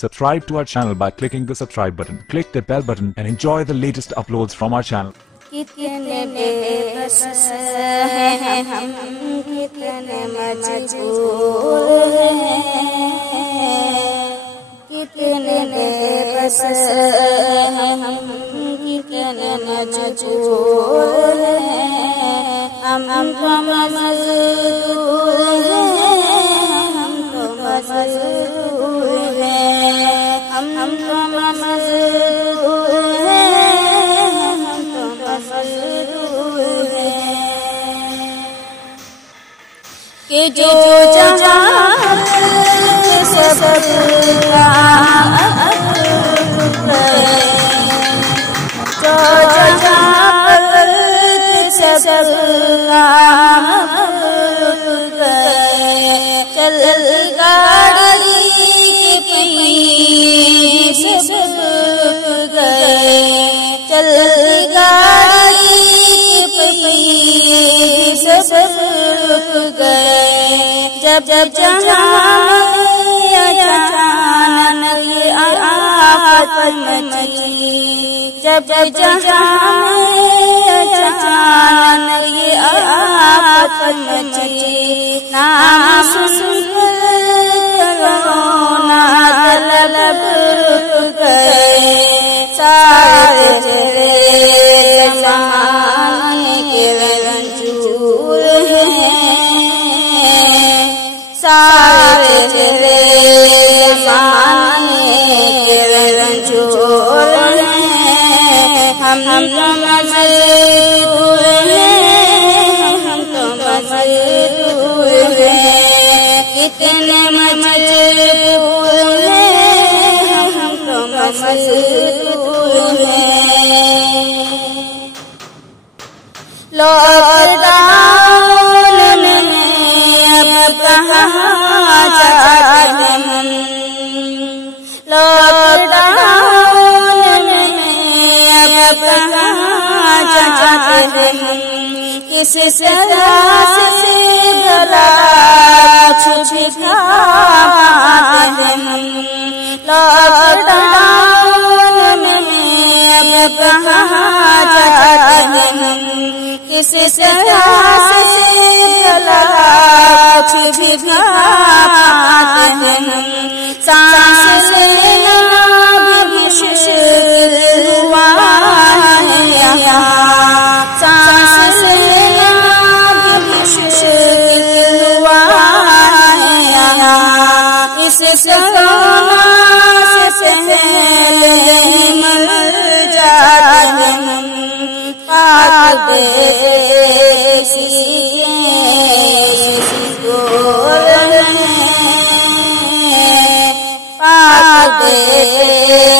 Subscribe to our channel by clicking the subscribe button. Click the bell button and enjoy the latest uploads from our channel. कितने बेबस हैं हम, कितने मजबूर हैं, कितने बेबस हैं हम, कितने मजबूर हैं, हम तो मजदूर हैं, हम तो मजदूर हैं, हम तो मजदूर हैं, हम तो मजदूर हैं। कि जो जहाँ सब का जो जहाँ सब का चल गाड़ी की सब गए, चल गाड़ी की सब गए। जब जब जहाँ अचानक आफत मची, जब जब जहाँ अचानक आफत मची, नाम सुन रोना तलब रुक गए। सारे तेरे ज़माने के रंजूर हैं, सारे तेरे ज़माने के रंजूर हैं। हम तो मजदूर हैं, हम तो मजदूर हैं, कितने मजबूर हैं, हम तो मजदूर हैं। लॉकडाउन में अब कहाँ जाए हम, लॉकडाउन में अब कहाँ जाए हम, किस तरह से भला कुछ पाते हम। लॉकडाउन में अब कहाँ जाए हम, किस तरह से भला कुछ पाते हम। सांस लेना भी मुश्किल हुआ है यहाँ, सांस लेना भी मुश्किल हुआ है यहाँ। इस कोरोना से पहले ही मर जाते हम, पाक देसी गोर हैं, पाक देसी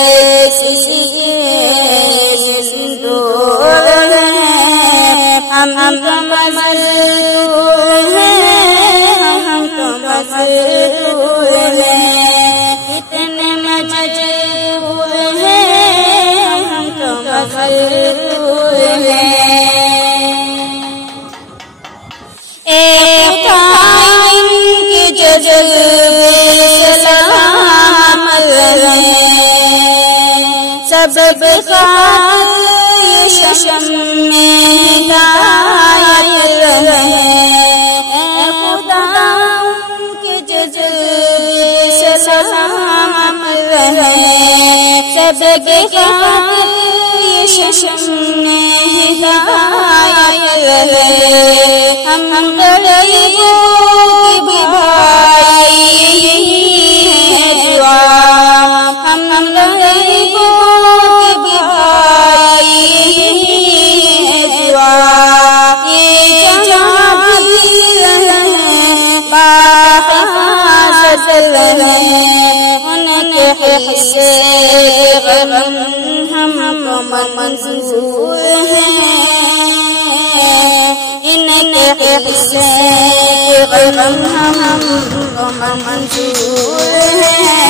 गोर हैं। हम तो मजदूर हैं, हम तो मजदूर हैं, कितने मजबूर हैं, हम तो मजदूर हैं। एक टाइम की जज्बे सलामत रहे, सब शम में हिदायत रहे। खुदा के जज्बे सलामत रहे, सब शम में हिदायत रहे। हम गरीबों की भाई है दुआ, हम गरीबों की भाई है दुआ। ये जहाँ भी रहे बाहिफाज़त रहे, उनके हिस्से गम हमको मंजूर हैं, इनके हिस्से गम हमको मंजूर हैं।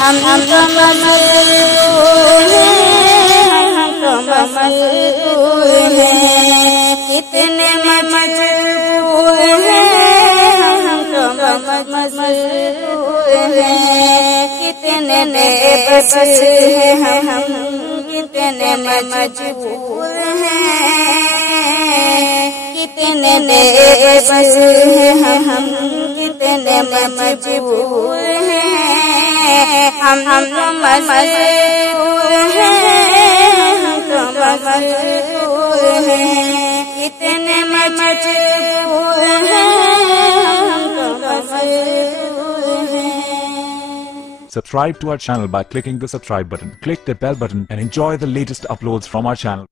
हम तो मजदूर हैं, हम तो मजदूर हैं, कितने मजबूर हैं, हम तो मजदूर हैं, कितने कितने बस हैं हम, कितने मजबूर हैं, कितने बस हैं हम, कितने मजबूर हैं, हम तो मजदूर हैं, हम तो मजदूर हैं, कितने मजबूर हैं, हम तो मजदूर हैं. Subscribe to our channel by clicking the subscribe button. Click the bell button and enjoy the latest uploads from our channel.